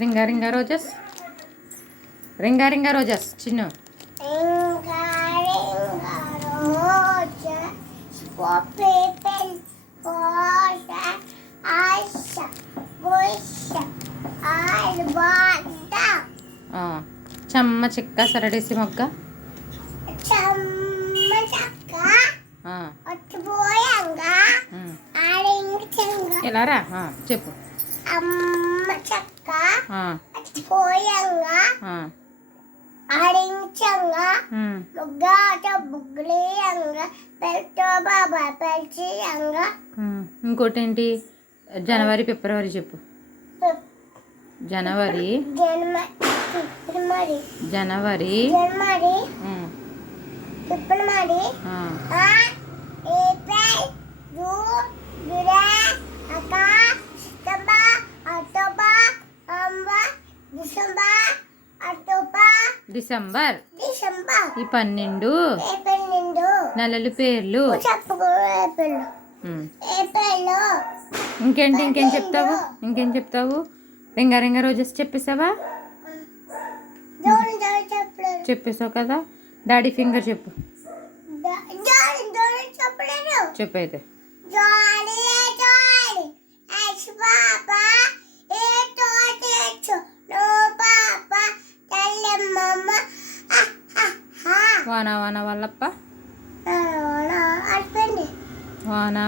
రింగా ring a roses, ring a ring a roses చిన్ను. చెమ్మ చెక్క సరడేసి మొగ్గ ఇలా రా చెప్పు. అమ్మ చెక్క పోయంగా ఆడించంగా ముగ్గాట బుగ్గులేయంగా పెళ్తో బాబా పెంచియంగా. ఇంకోటి ఏంటి? జనవరి ఫిబ్రవరి చెప్పు. జనవరి జనవరి జనవరి జనవరి ఫిబ్రవరి April June July August September October November December. December ఈ 12 నెలలు పేర్లు. ఇంకేంటి? ఇంకేం చెప్తావు? రింగా రింగా రోజెస్ చెప్పేసావా? చెప్పేసావు కదా. డాడీ ఫింగర్ చెప్పు. చెప్పైతే వానా వానా వల్లప్ప వానా